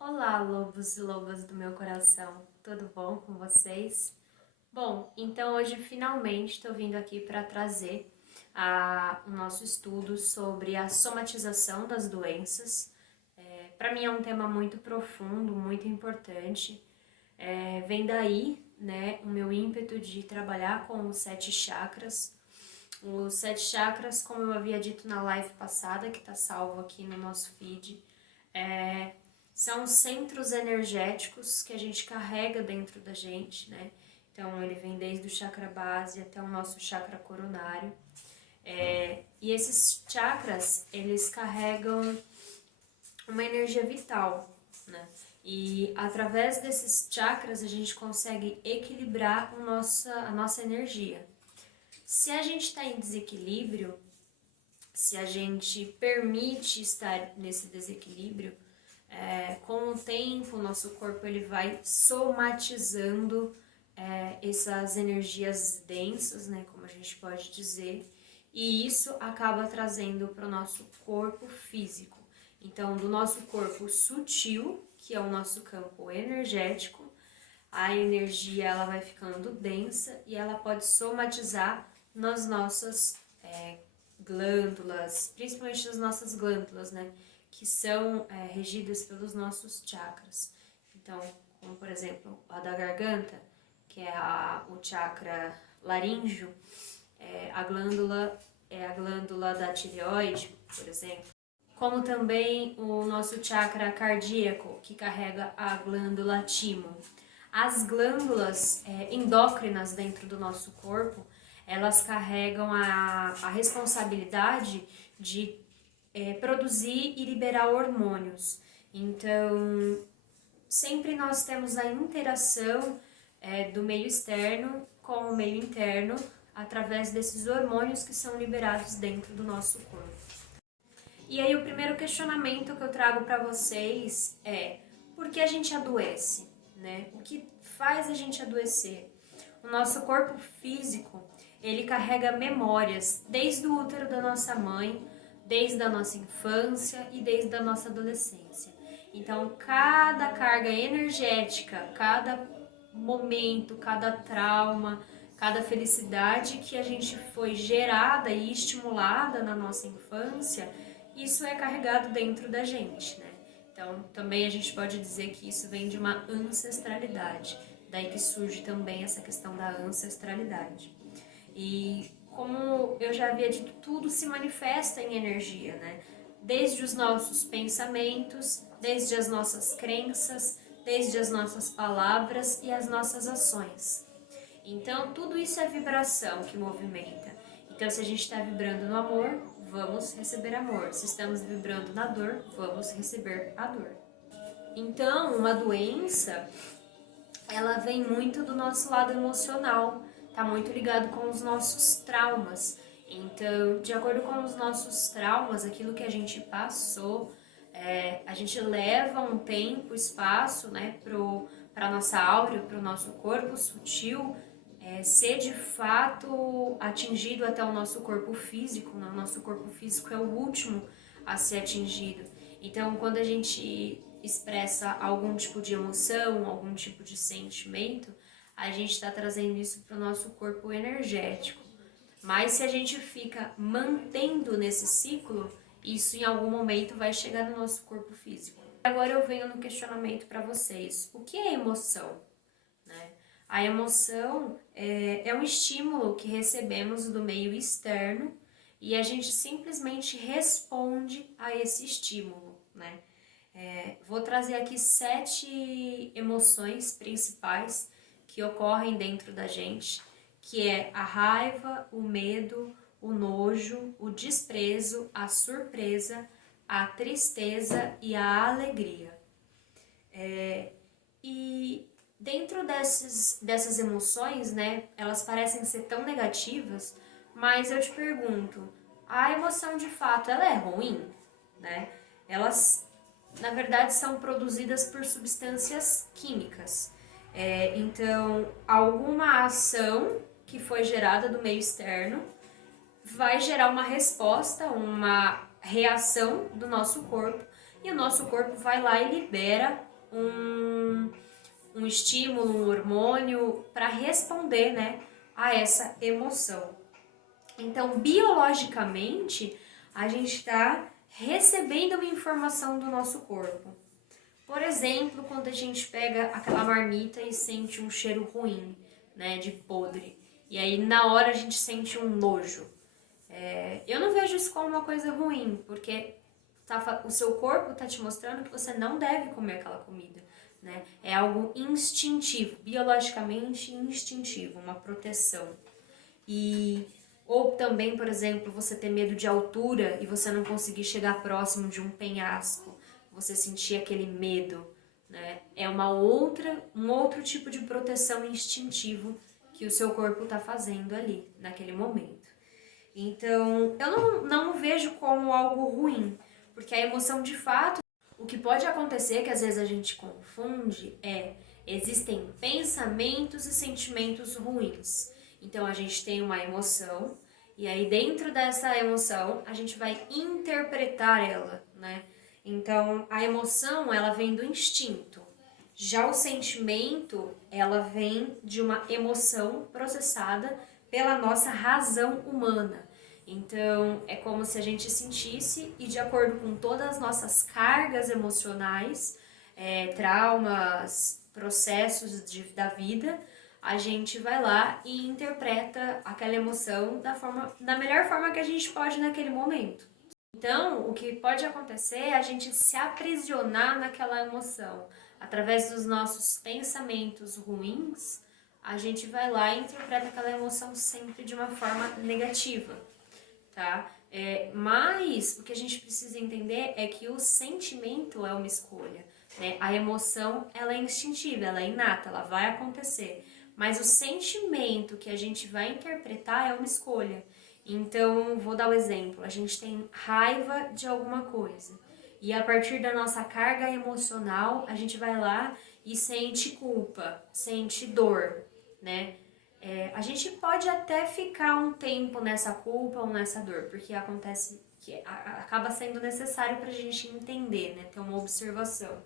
Olá, lobos e lobas do meu coração, tudo bom com vocês? Bom, então hoje finalmente estou vindo aqui para trazer o nosso estudo sobre a somatização das doenças. Para mim é um tema muito profundo, muito importante. Vem daí, né, o meu ímpeto de trabalhar com os 7 chakras. Os 7 chakras, como eu havia dito na live passada, que está salvo aqui no nosso feed, são centros energéticos que a gente carrega dentro da gente, né? Então, ele vem desde o chakra base até o nosso chakra coronário. E esses chakras, eles carregam uma energia vital, né? E através desses chakras, a gente consegue equilibrar a nossa energia. Se a gente está em desequilíbrio, se a gente permite estar nesse desequilíbrio, com o tempo, o nosso corpo ele vai somatizando essas energias densas, né, como a gente pode dizer, e isso acaba trazendo para o nosso corpo físico. Então, do nosso corpo sutil, que é o nosso campo energético, a energia ela vai ficando densa e ela pode somatizar nas nossas glândulas, principalmente as nossas glândulas, né? Que são regidas pelos nossos chakras. Então, como por exemplo, a da garganta, que é o chakra laríngeo, a glândula é a glândula da tireoide, por exemplo. Como também o nosso chakra cardíaco, que carrega a glândula timo. As glândulas endócrinas dentro do nosso corpo, elas carregam a responsabilidade de produzir e liberar hormônios. Então, sempre nós temos a interação do meio externo com o meio interno através desses hormônios que são liberados dentro do nosso corpo. E aí o primeiro questionamento que eu trago para vocês é: por que a gente adoece, né? O que faz a gente adoecer? O nosso corpo físico, ele carrega memórias desde o útero da nossa mãe, desde a nossa infância e desde a nossa adolescência. Então, cada carga energética, cada momento, cada trauma, cada felicidade que a gente foi gerada e estimulada na nossa infância, isso é carregado dentro da gente, né? Então, também a gente pode dizer que isso vem de uma ancestralidade. Daí que surge também essa questão da ancestralidade. E como eu já havia dito, tudo se manifesta em energia, né? Desde os nossos pensamentos, desde as nossas crenças, desde as nossas palavras e as nossas ações. Então, tudo isso é vibração que movimenta. Então, se a gente está vibrando no amor, vamos receber amor. Se estamos vibrando na dor, vamos receber a dor. Então, uma doença, ela vem muito do nosso lado emocional, tá muito ligado com os nossos traumas. Então, de acordo com os nossos traumas, aquilo que a gente passou, a gente leva um tempo, espaço, né, para nossa áurea, para o nosso corpo sutil, ser de fato atingido até o nosso corpo físico, né? O nosso corpo físico é o último a ser atingido. Então, quando a gente expressa algum tipo de emoção, algum tipo de sentimento, a gente está trazendo isso para o nosso corpo energético. Mas se a gente fica mantendo nesse ciclo, isso em algum momento vai chegar no nosso corpo físico. Agora eu venho no questionamento para vocês: o que é emoção? Né? A emoção é um estímulo que recebemos do meio externo e a gente simplesmente responde a esse estímulo, né? Vou trazer aqui 7 emoções principais que ocorrem dentro da gente, que é a raiva, o medo, o nojo, o desprezo, a surpresa, a tristeza e a alegria. E dentro dessas emoções, né, elas parecem ser tão negativas, mas eu te pergunto, a emoção de fato, ela é ruim, né? Elas, na verdade, são produzidas por substâncias químicas. Então, alguma ação que foi gerada do meio externo vai gerar uma resposta, uma reação do nosso corpo, e o nosso corpo vai lá e libera um, um estímulo, um hormônio para responder, né, a essa emoção. Então, biologicamente, a gente está recebendo uma informação do nosso corpo. Por exemplo, quando a gente pega aquela marmita e sente um cheiro ruim, né, de podre. E aí, na hora, a gente sente um nojo. Eu não vejo isso como uma coisa ruim, porque o seu corpo está te mostrando que você não deve comer aquela comida. Né? É algo instintivo, biologicamente instintivo, uma proteção. Ou também, por exemplo, você ter medo de altura e você não conseguir chegar próximo de um penhasco, você sentir aquele medo, né? É um outro tipo de proteção instintivo que o seu corpo está fazendo ali, naquele momento. Então, eu não vejo como algo ruim, porque a emoção de fato, o que pode acontecer, que às vezes a gente confunde, existem pensamentos e sentimentos ruins. Então a gente tem uma emoção, e aí dentro dessa emoção a gente vai interpretar ela, né? Então a emoção, ela vem do instinto. Já o sentimento, ela vem de uma emoção processada pela nossa razão humana. Então, é como se a gente sentisse e de acordo com todas as nossas cargas emocionais, traumas, processos da vida, a gente vai lá e interpreta aquela emoção da melhor forma que a gente pode naquele momento. Então, o que pode acontecer é a gente se aprisionar naquela emoção. Através dos nossos pensamentos ruins, a gente vai lá e interpreta aquela emoção sempre de uma forma negativa. Tá? Mas o que a gente precisa entender é que o sentimento é uma escolha, né? A emoção, ela é instintiva, ela é inata, ela vai acontecer. Mas o sentimento que a gente vai interpretar é uma escolha. Então, vou dar o exemplo. A gente tem raiva de alguma coisa. E a partir da nossa carga emocional, a gente vai lá e sente culpa, sente dor, né? A gente pode até ficar um tempo nessa culpa ou nessa dor, porque acontece que acaba sendo necessário para a gente entender, né? Ter uma observação.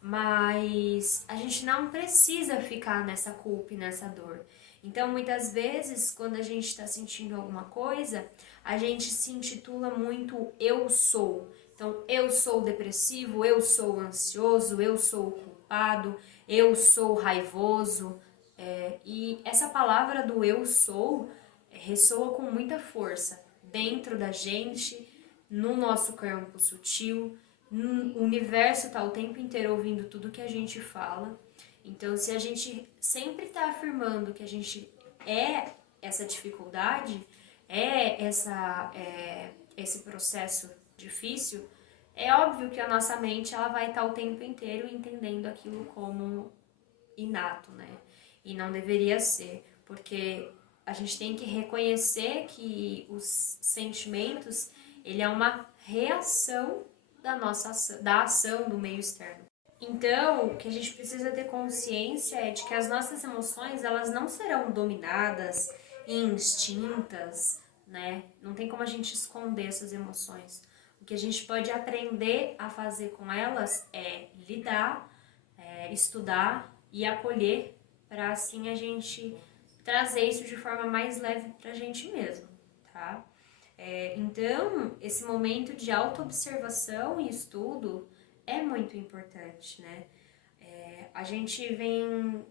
Mas a gente não precisa ficar nessa culpa e nessa dor. Então, muitas vezes, quando a gente está sentindo alguma coisa, a gente se intitula muito eu sou. Então, eu sou depressivo, eu sou ansioso, eu sou culpado, eu sou raivoso. E essa palavra do eu sou ressoa com muita força dentro da gente, no nosso campo sutil. O universo está o tempo inteiro ouvindo tudo que a gente fala. Então, se a gente sempre está afirmando que a gente é essa dificuldade, esse processo difícil, é óbvio que a nossa mente ela vai estar o tempo inteiro entendendo aquilo como inato, né? E não deveria ser, porque a gente tem que reconhecer que os sentimentos, ele é uma reação da ação do meio externo. Então, o que a gente precisa ter consciência é de que as nossas emoções, elas não serão dominadas e extintas, né? Não tem como a gente esconder essas emoções. O que a gente pode aprender a fazer com elas é lidar, estudar e acolher, para assim a gente trazer isso de forma mais leve pra gente mesmo, tá? Então, esse momento de autoobservação e estudo é muito importante, né? A gente vem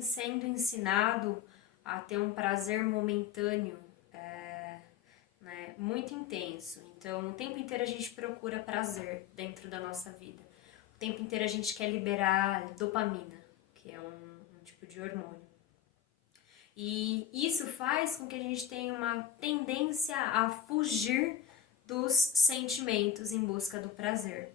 sendo ensinado a ter um prazer momentâneo, né, muito intenso. Então, o tempo inteiro a gente procura prazer dentro da nossa vida. O tempo inteiro a gente quer liberar dopamina, que é um tipo de hormônio. E isso faz com que a gente tenha uma tendência a fugir dos sentimentos em busca do prazer.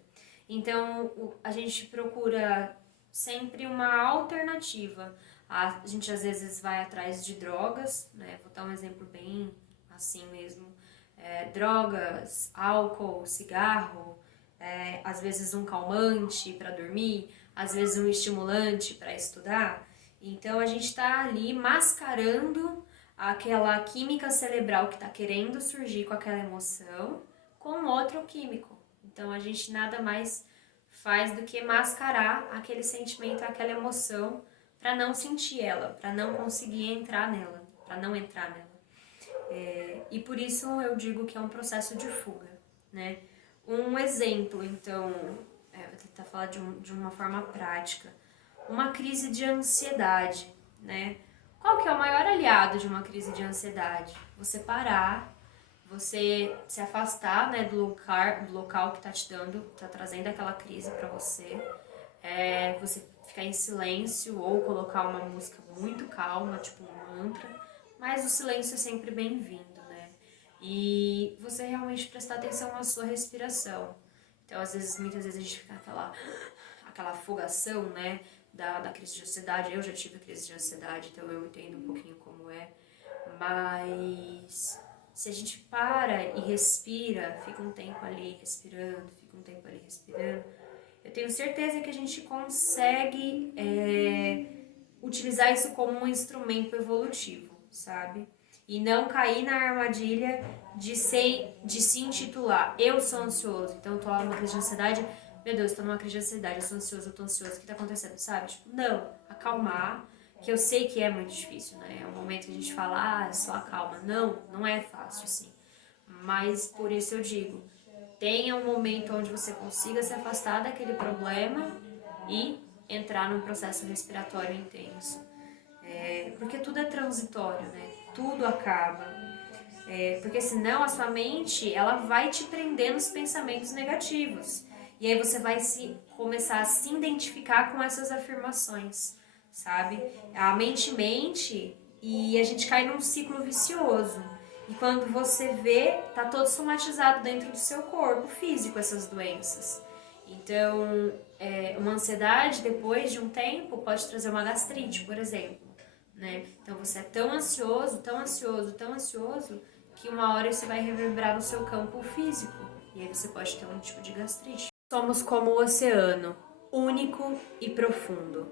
Então, a gente procura sempre uma alternativa. A gente às vezes vai atrás de drogas, né? Vou dar um exemplo bem assim mesmo. Drogas, álcool, cigarro, às vezes um calmante para dormir, às vezes um estimulante para estudar. Então a gente está ali mascarando aquela química cerebral que está querendo surgir com aquela emoção com outro químico. Então a gente nada mais faz do que mascarar aquele sentimento, aquela emoção, para não sentir ela, para não conseguir entrar nela, para não entrar nela. E por isso eu digo que é um processo de fuga, né? Um exemplo, então, vou tentar falar de uma forma prática. Uma crise de ansiedade, né? Qual que é o maior aliado de uma crise de ansiedade? Você parar, você se afastar, né, do local que tá trazendo aquela crise para você. Você ficar em silêncio ou colocar uma música muito calma, tipo um mantra, mas o silêncio é sempre bem-vindo, né? E você realmente prestar atenção na sua respiração. Então, muitas vezes a gente fica aquela afogação, né, da crise de ansiedade. Eu já tive crise de ansiedade, então eu entendo um pouquinho como é. Mas se a gente para e respira, fica um tempo ali respirando, eu tenho certeza que a gente consegue utilizar isso como um instrumento evolutivo, sabe? E não cair na armadilha de se intitular eu sou ansioso, então eu tô lá numa crise de ansiedade, meu Deus, tô numa crise de ansiedade, eu tô ansioso, o que tá acontecendo, sabe? Tipo, não, acalmar, que eu sei que é muito difícil, né? É um momento que a gente fala, só acalma. Não é fácil, assim. Mas por isso eu digo, tenha um momento onde você consiga se afastar daquele problema e entrar num processo respiratório intenso. Porque tudo é transitório, né? Tudo acaba. Porque senão a sua mente, ela vai te prender nos pensamentos negativos. E aí você vai começar a se identificar com essas afirmações, sabe? A mente mente e a gente cai num ciclo vicioso. E quando você vê, tá todo somatizado dentro do seu corpo físico essas doenças. Então, uma ansiedade, depois de um tempo, pode trazer uma gastrite, por exemplo. Né? Então, você é tão ansioso, que uma hora isso vai reverberar no seu campo físico. E aí você pode ter um tipo de gastrite. Somos como o oceano, único e profundo.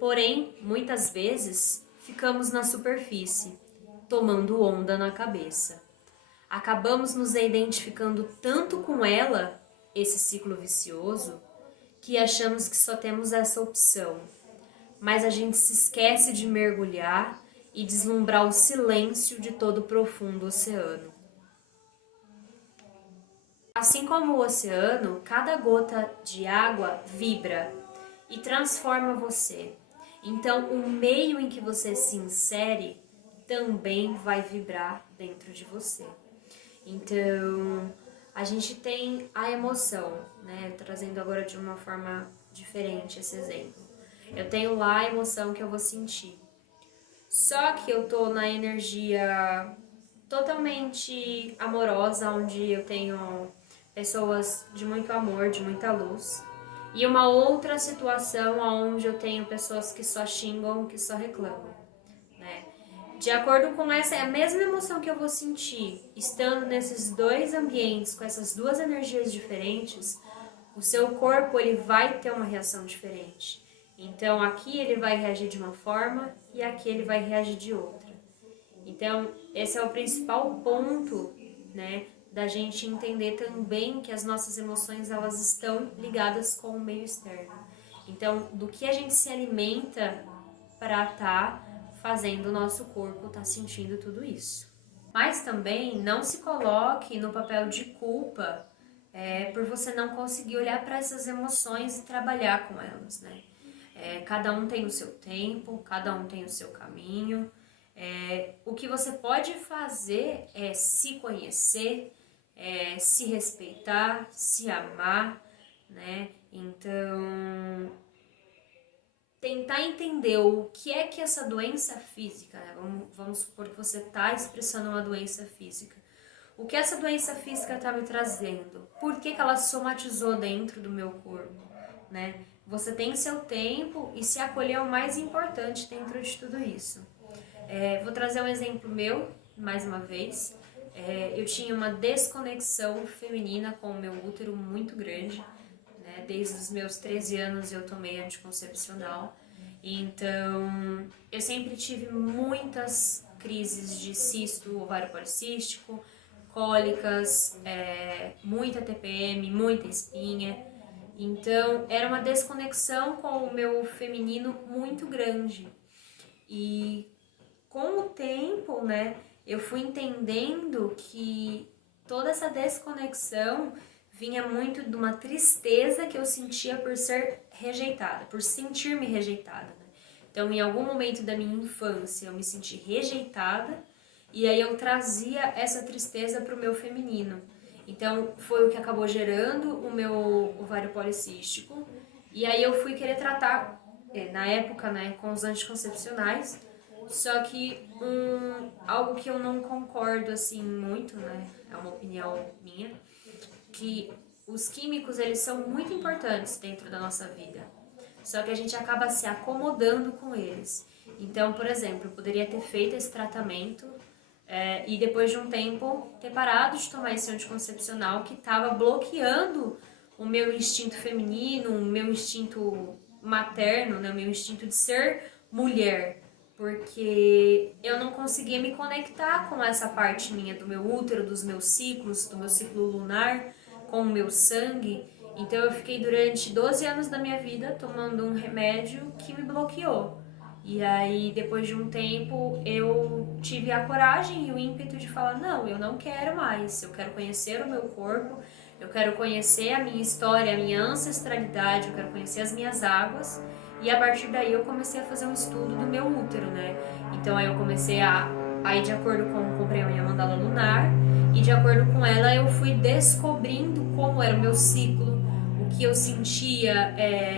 Porém, muitas vezes, ficamos na superfície, tomando onda na cabeça. Acabamos nos identificando tanto com ela, esse ciclo vicioso, que achamos que só temos essa opção. Mas a gente se esquece de mergulhar e deslumbrar o silêncio de todo o profundo oceano. Assim como o oceano, cada gota de água vibra e transforma você. Então, o meio em que você se insere também vai vibrar dentro de você. Então, a gente tem a emoção, né? Trazendo agora de uma forma diferente esse exemplo. Eu tenho lá a emoção que eu vou sentir. Só que eu tô na energia totalmente amorosa, onde eu tenho pessoas de muito amor, de muita luz. E uma outra situação onde eu tenho pessoas que só xingam, que só reclamam, né? De acordo com essa, é a mesma emoção que eu vou sentir estando nesses dois ambientes, com essas duas energias diferentes, o seu corpo ele vai ter uma reação diferente. Então aqui ele vai reagir de uma forma e aqui ele vai reagir de outra. Então esse é o principal ponto, né, da gente entender também que as nossas emoções elas estão ligadas com o meio externo. Então do que a gente se alimenta para estar fazendo o nosso corpo estar sentindo tudo isso. Mas também não se coloque no papel de culpa por você não conseguir olhar para essas emoções e trabalhar com elas, né? Cada um tem o seu tempo, cada um tem o seu caminho. O que você pode fazer é se conhecer, se respeitar, se amar, né? Então, tentar entender o que é que essa doença física, né? Vamos supor que você está expressando uma doença física. O que essa doença física está me trazendo? Por que ela somatizou dentro do meu corpo, né? Você tem seu tempo e se acolher é o mais importante dentro de tudo isso. Vou trazer um exemplo meu, mais uma vez. Eu tinha uma desconexão feminina com o meu útero muito grande, né? Desde os meus 13 anos eu tomei anticoncepcional. Então, eu sempre tive muitas crises de cisto ovário policístico, cólicas, muita TPM, muita espinha. Então, era uma desconexão com o meu feminino muito grande. E com o tempo, né, eu fui entendendo que toda essa desconexão vinha muito de uma tristeza que eu sentia por ser rejeitada, por sentir-me rejeitada, né? Então, em algum momento da minha infância, eu me senti rejeitada e aí eu trazia essa tristeza para o meu feminino. Então, foi o que acabou gerando o meu ovário policístico. E aí eu fui querer tratar, na época, né, com os anticoncepcionais. Só que algo que eu não concordo assim muito, né, é uma opinião minha, que os químicos eles são muito importantes dentro da nossa vida. Só que a gente acaba se acomodando com eles. Então, por exemplo, eu poderia ter feito esse tratamento e depois de um tempo ter parado de tomar esse anticoncepcional que estava bloqueando o meu instinto feminino, o meu instinto materno, né, o meu instinto de ser mulher, porque eu não conseguia me conectar com essa parte minha do meu útero, dos meus ciclos, do meu ciclo lunar, com o meu sangue. Então eu fiquei durante 12 anos da minha vida tomando um remédio que me bloqueou. E aí, depois de um tempo, eu tive a coragem e o ímpeto de falar, não, eu não quero mais, eu quero conhecer o meu corpo, eu quero conhecer a minha história, a minha ancestralidade, eu quero conhecer as minhas águas. E a partir daí eu comecei a fazer um estudo do meu útero, né? Então aí eu comecei a ir de acordo com, comprei a minha mandala lunar, e de acordo com ela eu fui descobrindo como era o meu ciclo, o que eu sentia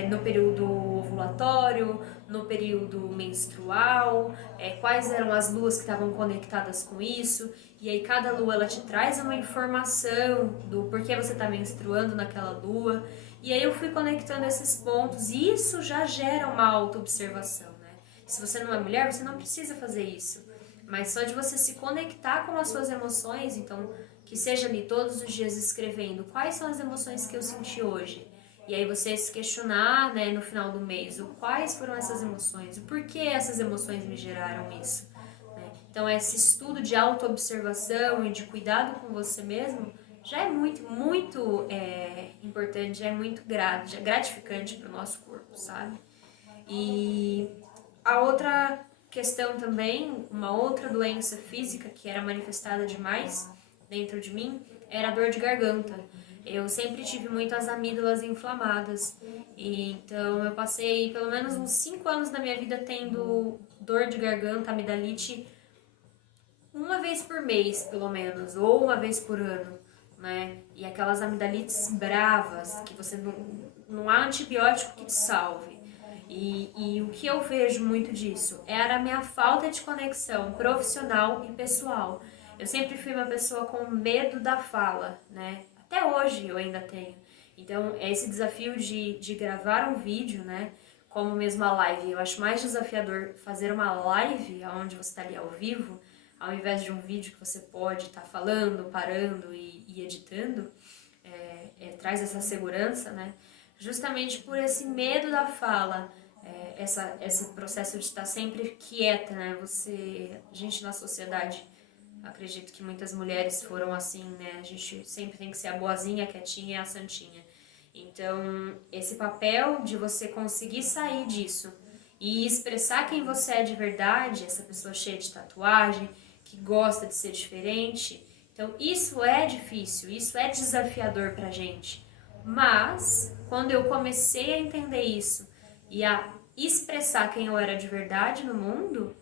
no período ovulatório, no período menstrual, quais eram as luas que estavam conectadas com isso. E aí cada lua ela te traz uma informação do porquê você está menstruando naquela lua. E aí eu fui conectando esses pontos e isso já gera uma autoobservação, né? Se você não é mulher, você não precisa fazer isso. Mas só de você se conectar com as suas emoções, então que seja ali todos os dias escrevendo quais são as emoções que eu senti hoje. E aí você se questionar, né, no final do mês, quais foram essas emoções, o porquê essas emoções me geraram isso. Né? Então esse estudo de autoobservação e de cuidado com você mesmo já é muito importante, já é muito já é gratificante para o nosso corpo, sabe? E a outra questão também, uma outra doença física que era manifestada demais dentro de mim, era a dor de garganta. Eu sempre tive muitas amígdalas inflamadas, e então eu passei pelo menos uns 5 anos da minha vida tendo dor de garganta, amidalite, uma vez por mês, pelo menos, ou uma vez por ano, né? E aquelas amidalites bravas, que você não há antibiótico que te salve. E o que eu vejo muito disso era a minha falta de conexão profissional e pessoal. Eu sempre fui uma pessoa com medo da fala, né? Até hoje eu ainda tenho. Então, esse desafio de gravar um vídeo, né? Como mesmo a live, eu acho mais desafiador fazer uma live onde você está ali ao vivo, ao invés de um vídeo que você pode estar falando, parando e editando, traz essa segurança, né? Justamente por esse medo da fala, esse processo de estar sempre quieta, né? A gente na sociedade, acredito que muitas mulheres foram assim, né? A gente sempre tem que ser a boazinha, a quietinha e a santinha. Então, esse papel de você conseguir sair disso e expressar quem você é de verdade, essa pessoa cheia de tatuagem, que gosta de ser diferente, então isso é difícil, isso é desafiador pra gente. Mas, quando eu comecei a entender isso e a expressar quem eu era de verdade no mundo,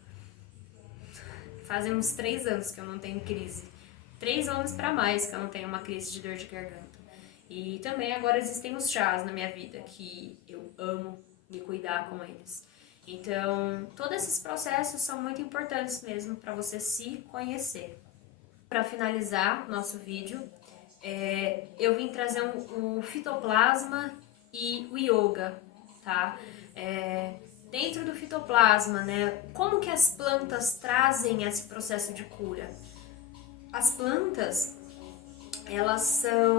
fazem uns 3 anos que eu não tenho crise. 3 anos pra mais que eu não tenho uma crise de dor de garganta. E também agora existem os chás na minha vida, que eu amo me cuidar com eles. Então, todos esses processos são muito importantes mesmo para você se conhecer. Para finalizar nosso vídeo, eu vim trazer o fitoplasma e o yoga, tá? Dentro do fitoplasma, né? Como que as plantas trazem esse processo de cura? As plantas, elas são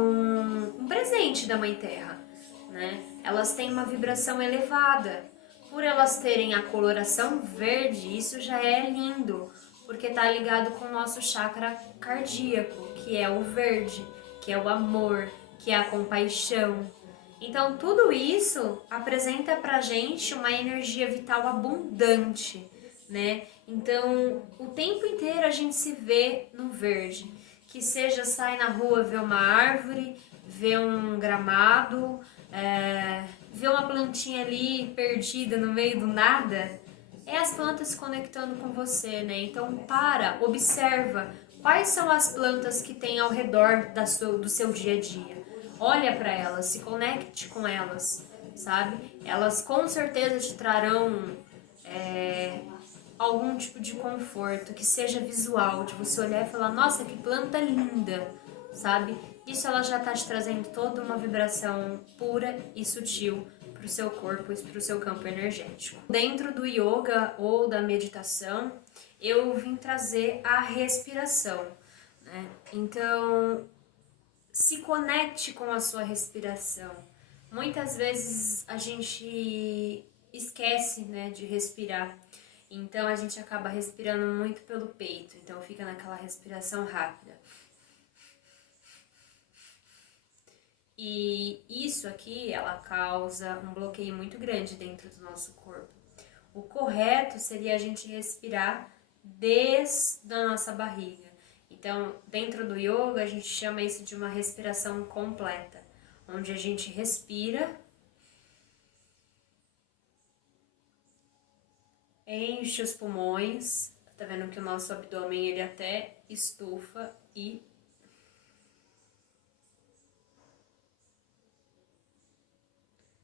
um presente da Mãe Terra, né? Elas têm uma vibração elevada. Por elas terem a coloração verde, isso já é lindo, porque tá ligado com o nosso chakra cardíaco, que é o verde, que é o amor, que é a compaixão. Então, tudo isso apresenta pra gente uma energia vital abundante, né? Então, o tempo inteiro a gente se vê no verde. Que seja sair na rua ver uma árvore, ver um gramado, ver uma plantinha ali perdida no meio do nada, é as plantas se conectando com você, né? Então, observa quais são as plantas que tem ao redor do seu dia a dia. Olha para elas, se conecte com elas, sabe? Elas com certeza te trarão algum tipo de conforto, que seja visual, de você olhar e falar, nossa, que planta linda, sabe? Isso ela já tá te trazendo toda uma vibração pura e sutil para o seu corpo e para o seu campo energético. Dentro do yoga ou da meditação, eu vim trazer a respiração, né? Então, se conecte com a sua respiração. Muitas vezes a gente esquece, né, de respirar. Então a gente acaba respirando muito pelo peito. Então fica naquela respiração rápida. E isso aqui, ela causa um bloqueio muito grande dentro do nosso corpo. O correto seria a gente respirar desde a nossa barriga. Então, dentro do yoga, a gente chama isso de uma respiração completa, onde a gente respira, enche os pulmões, tá vendo que o nosso abdômen ele até estufa e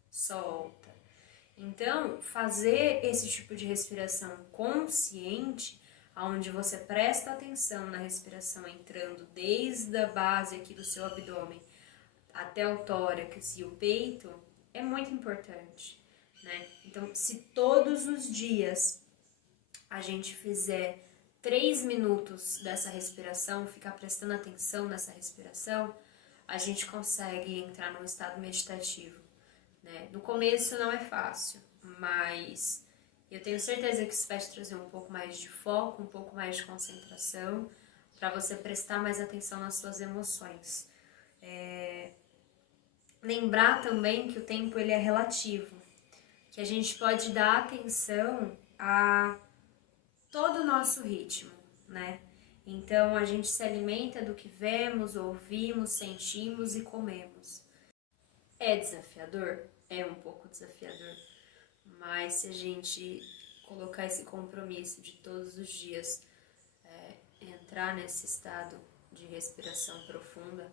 solta. Então, fazer esse tipo de respiração consciente, onde você presta atenção na respiração entrando desde a base aqui do seu abdômen até o tórax e o peito, é muito importante, né? Então, se todos os dias a gente fizer 3 minutos dessa respiração, ficar prestando atenção nessa respiração, a gente consegue entrar num estado meditativo, né? No começo não é fácil, mas eu tenho certeza que isso vai te trazer um pouco mais de foco, um pouco mais de concentração, para você prestar mais atenção nas suas emoções. Lembrar também que o tempo ele é relativo, que a gente pode dar atenção a todo o nosso ritmo, né? Então a gente se alimenta do que vemos, ouvimos, sentimos e comemos. É desafiador? É um pouco desafiador, mas se a gente colocar esse compromisso de todos os dias entrar nesse estado de respiração profunda,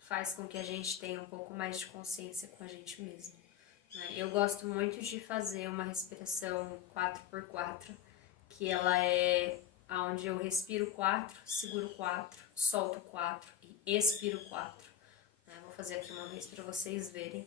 faz com que a gente tenha um pouco mais de consciência com a gente mesmo, né? Eu gosto muito de fazer uma respiração 4x4, que ela é onde eu respiro 4, seguro 4, solto 4 e expiro 4. Né? Vou fazer aqui uma vez para vocês verem.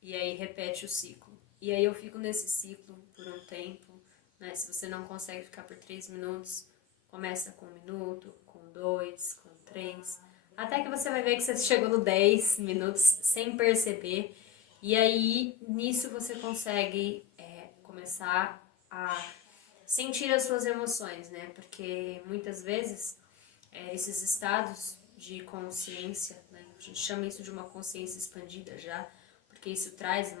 E aí repete o ciclo. E aí eu fico nesse ciclo por um tempo, né? Se você não consegue ficar por 3 minutos, começa com 1 minuto, com 2, com 3, até que você vai ver que você chegou no 10 minutos sem perceber. E aí nisso você consegue começar a sentir as suas emoções, né? Porque muitas vezes esses estados de consciência, né? A gente chama isso de uma consciência expandida já, porque isso traz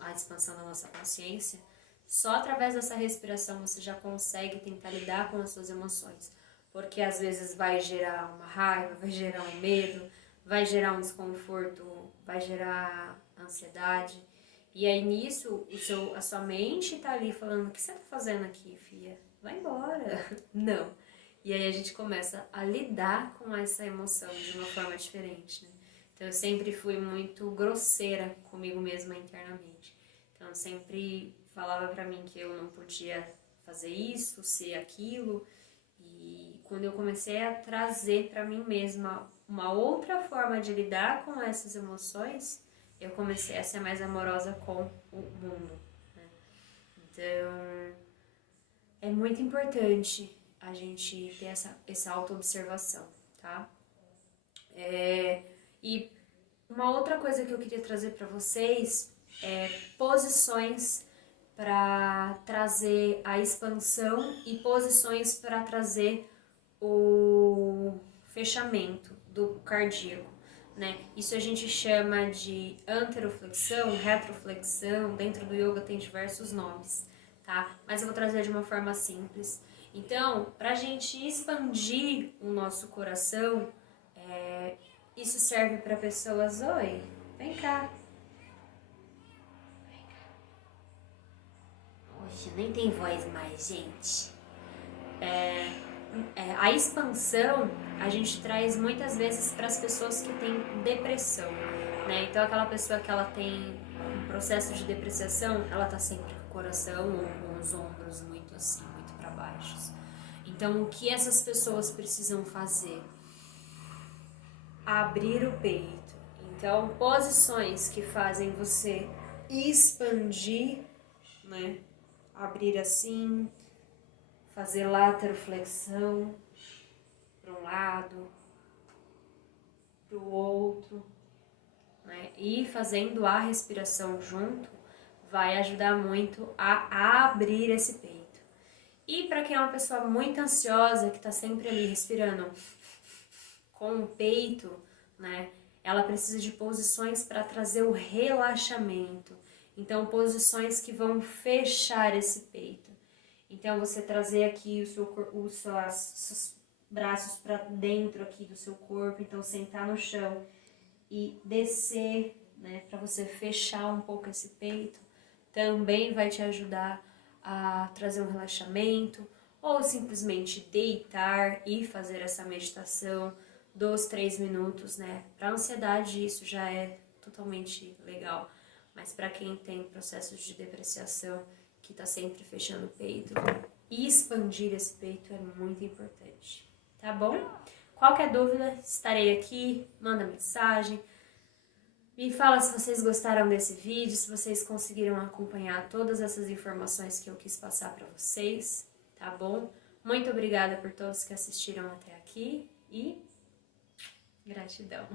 a expansão da nossa consciência. Só através dessa respiração você já consegue tentar lidar com as suas emoções, porque às vezes vai gerar uma raiva, vai gerar um medo, vai gerar um desconforto, vai gerar ansiedade. E aí nisso, a sua mente tá ali falando, o que você tá fazendo aqui, filha? Vai embora. Não. E aí a gente começa a lidar com essa emoção de uma forma diferente, né? Então eu sempre fui muito grosseira comigo mesma internamente. Então eu sempre falava pra mim que eu não podia fazer isso, ser aquilo. E quando eu comecei a trazer pra mim mesma uma outra forma de lidar com essas emoções, eu comecei a ser mais amorosa com o mundo, né? Então é muito importante a gente ter essa auto-observação, tá? E uma outra coisa que eu queria trazer para vocês é posições para trazer a expansão e posições para trazer o fechamento do cardíaco, né? Isso a gente chama de anteroflexão, retroflexão, dentro do yoga tem diversos nomes, tá? Mas eu vou trazer de uma forma simples. Então, para a gente expandir o nosso coração, isso serve para pessoas, oi, vem cá. Hoje nem tem voz mais, gente. A expansão a gente traz muitas vezes para as pessoas que têm depressão, né? Então aquela pessoa que ela tem um processo de depreciação, ela tá sempre com o coração ou com os ombros muito assim, muito para baixo. Então o que essas pessoas precisam fazer? Abrir o peito. Então posições que fazem você expandir, né? Abrir assim, fazer lateroflexão para um lado, para o outro, né? E fazendo a respiração junto vai ajudar muito a abrir esse peito. E para quem é uma pessoa muito ansiosa, que está sempre ali respirando com o peito, né? Ela precisa de posições para trazer o relaxamento. Então, posições que vão fechar esse peito. Então, você trazer aqui os seus braços para dentro aqui do seu corpo. Então, sentar no chão e descer, né? Para você fechar um pouco esse peito. Também vai te ajudar a trazer um relaxamento. Ou simplesmente deitar e fazer essa meditação 2-3 minutos, né? Para ansiedade isso já é totalmente legal. Mas para quem tem processos de depreciação, que tá sempre fechando o peito, e expandir esse peito é muito importante, tá bom? Qualquer dúvida, estarei aqui, manda mensagem, me fala se vocês gostaram desse vídeo, se vocês conseguiram acompanhar todas essas informações que eu quis passar para vocês, tá bom? Muito obrigada por todos que assistiram até aqui e gratidão!